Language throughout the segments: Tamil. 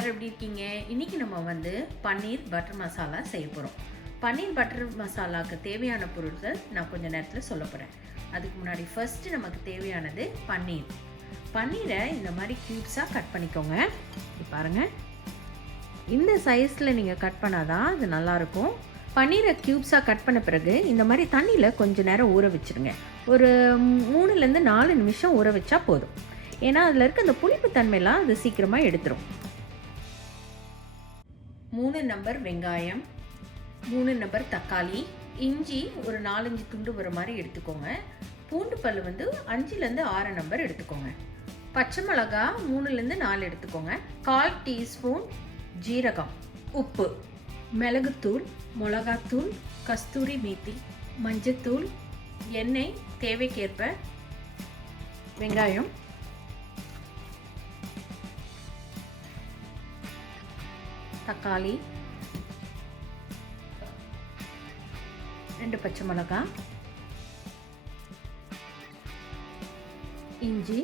எல்லோரும் எப்படி இருக்கீங்க? இன்றைக்கி நம்ம வந்து பன்னீர் பட்டர் மசாலா செய்ய போகிறோம். பன்னீர் பட்டர் மசாலாவுக்கு தேவையான பொருட்கள் நான் கொஞ்சம் நேரத்தில் சொல்ல போகிறேன். அதுக்கு முன்னாடி ஃபர்ஸ்ட்டு நமக்கு தேவையானது பன்னீரை இந்த மாதிரி க்யூப்ஸாக கட் பண்ணிக்கோங்க. இது பாருங்கள், இந்த சைஸில் நீங்கள் கட் பண்ணால் தான் அது நல்லாயிருக்கும். பன்னீரை க்யூப்ஸாக கட் பண்ண பிறகு இந்த மாதிரி தண்ணியில் கொஞ்சம் நேரம் ஊற வச்சுருங்க. ஒரு 3-4 நிமிஷம் ஊற வச்சா போதும். ஏன்னா அதில் இருக்க அந்த புளிப்பு தன்மையெல்லாம் அது சீக்கிரமாக எடுத்துரும். 3 நம்பர் வெங்காயம், 3 நம்பர் தக்காளி, இஞ்சி ஒரு 4-5 துண்டு வர மாதிரி எடுத்துக்கோங்க. பூண்டு பல் வந்து 5-6 நம்பர் எடுத்துக்கோங்க. பச்சை மிளகா 3-4 எடுத்துக்கோங்க. 1/4 டீஸ்பூன் ஜீரகம், உப்பு, மிளகுத்தூள், மிளகாத்தூள், கஸ்தூரி மேத்தி, மஞ்சத்தூள், எண்ணெய் தேவைக்கேற்ப, வெங்காயம், தக்காளி, 2 பச்சை மிளகாய், இஞ்சி,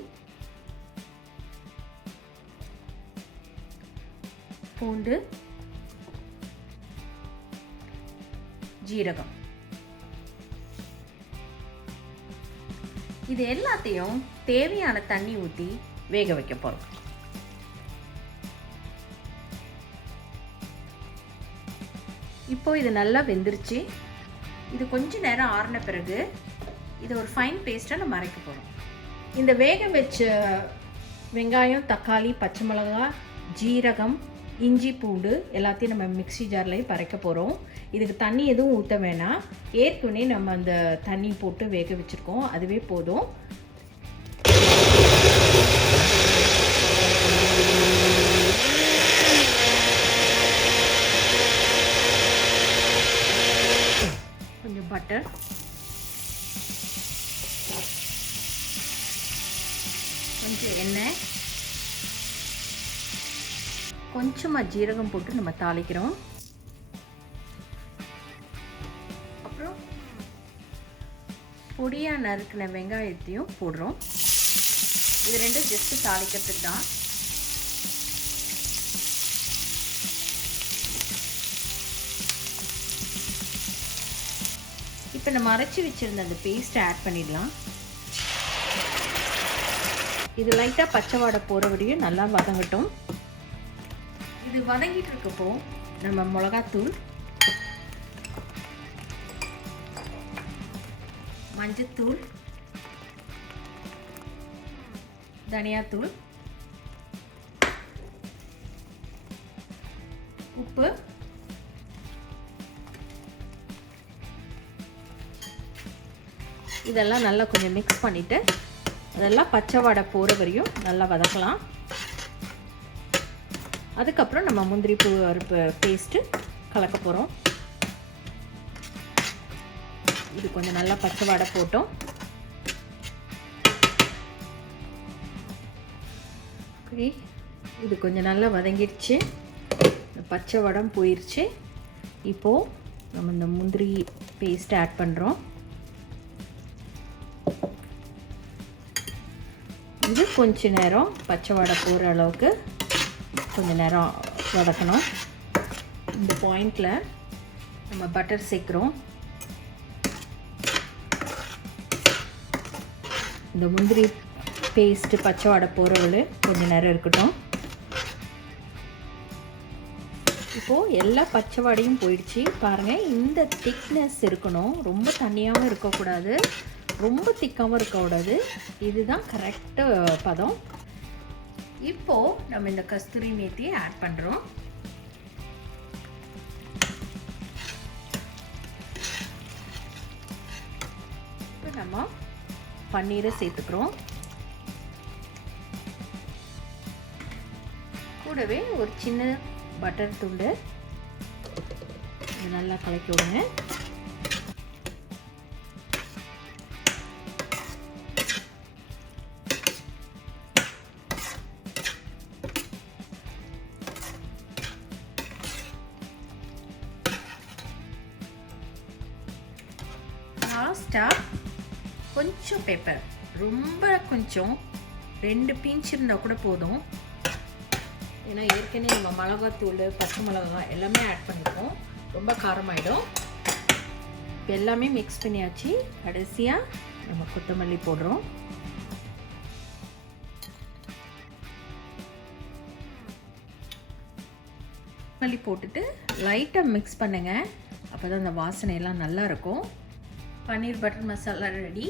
பூண்டு, ஜீரகம். இது எல்லாத்தையும் தேவையான தண்ணி ஊற்றி வேக வைக்க போகிறோம். இப்போ இது நல்லா வெந்துருச்சு. இது கொஞ்சம் நேரம் ஆறின பிறகு இதை ஒரு ஃபைன் பேஸ்ட்டாக நம்ம அரைக்க போகிறோம். இந்த வேக வச்ச வெங்காயம், தக்காளி, பச்சை மிளகாய், ஜீரகம், இஞ்சி, பூண்டு எல்லாத்தையும் நம்ம மிக்ஸி ஜார்லேயும் அரைக்க போகிறோம். இதுக்கு தண்ணி எதுவும் ஊற்ற வேணாம். ஏற்கனவே நம்ம அந்த தண்ணி போட்டு வேக வச்சுருக்கோம், அதுவே போதும். கொஞ்சம் பட்டர், கொஞ்சம் எண்ணெய், கொஞ்சமாக ஜீரகம் போட்டு நம்ம தாளிக்கிறோம். அப்புறம் பொடியாக நறுக்கின வெங்காயத்தையும் போடுறோம். இது ரெண்டும் ஜஸ்ட்டு தாளிக்கிறதுக்கு தான். இப்போ நம்ம அரைச்சி வச்சுருந்த அந்த பேஸ்ட்டை ஆட் பண்ணிடலாம். இது லைட்டாக பச்சை வாடை போகிற வரையும் நல்லா வதங்கட்டும். இது வதங்கிட்டு இருக்கப்போ நம்ம மிளகாத்தூள், மஞ்சத்தூள், தனியாத்தூள், உப்பு, இதெல்லாம் நல்லா கொஞ்சம் மிக்ஸ் பண்ணிவிட்டு அதெல்லாம் பச்சை வாடை போகிற வரையும் நல்லா வதக்கலாம். அதுக்கப்புறம் நம்ம முந்திரி பருப்பு பேஸ்ட்டு கலக்க போகிறோம். இது கொஞ்சம் நல்லா பச்சை வாடை போட்டோம். இது கொஞ்சம் நல்லா வதங்கிடுச்சு, பச்சை வடம் போயிடுச்சு. இப்போது நம்ம இந்த முந்திரி பேஸ்ட் ஆட் பண்ணுறோம். இது கொஞ்ச நேரம் பச்சை வடை போகிற அளவுக்கு கொஞ்சம் நேரம் வதக்கணும். இந்த பாயிண்டில் நம்ம பட்டர் சேர்க்குறோம். இந்த முந்திரி பேஸ்ட்டு பச்சை வடை போகிறவளு கொஞ்சம் நேரம் இருக்கட்டும். இப்போது எல்லா பச்சை வடையும் போயிடுச்சு. பாருங்கள், இந்த திக்னஸ் இருக்கணும். ரொம்ப தண்ணியாகவும் இருக்கக்கூடாது, ரொம்ப திக்காகவும் இருக்கக்கூடாது. இதுதான் கரெக்டு பதம். இப்போது நம்ம இந்த கஸ்தூரி மேத்தியை ஆட் பண்ணுறோம். இப்போ நம்ம பன்னீரை சேர்த்துக்கிறோம். கூடவே ஒரு சின்ன பட்டர் துண்டு இது நல்லா கலக்கி விடுங்க. லாஸ்ட்டாக கொஞ்சம் பெப்பர், ரொம்ப கொஞ்சம் 2 பிஞ்ச் இருந்தால் கூட போதும். ஏன்னா ஏற்கனவே நம்ம மிளகாத்தூள், பச்சை மிளகாய் எல்லாமே ஆட் பண்ணியிருக்கோம். ரொம்ப காரமாயிடும். இப்போ எல்லாமே மிக்ஸ் பண்ணியாச்சு. கடைசியாக நம்ம கொத்தமல்லி போடுறோம். கொத்தமல்லி போட்டுட்டு லைட்டாக மிக்ஸ் பண்ணுங்கள். அப்போ தான் அந்த வாசனையெல்லாம் நல்லாயிருக்கும். பன்னீர் பட்டர் மசாலா ரெடி.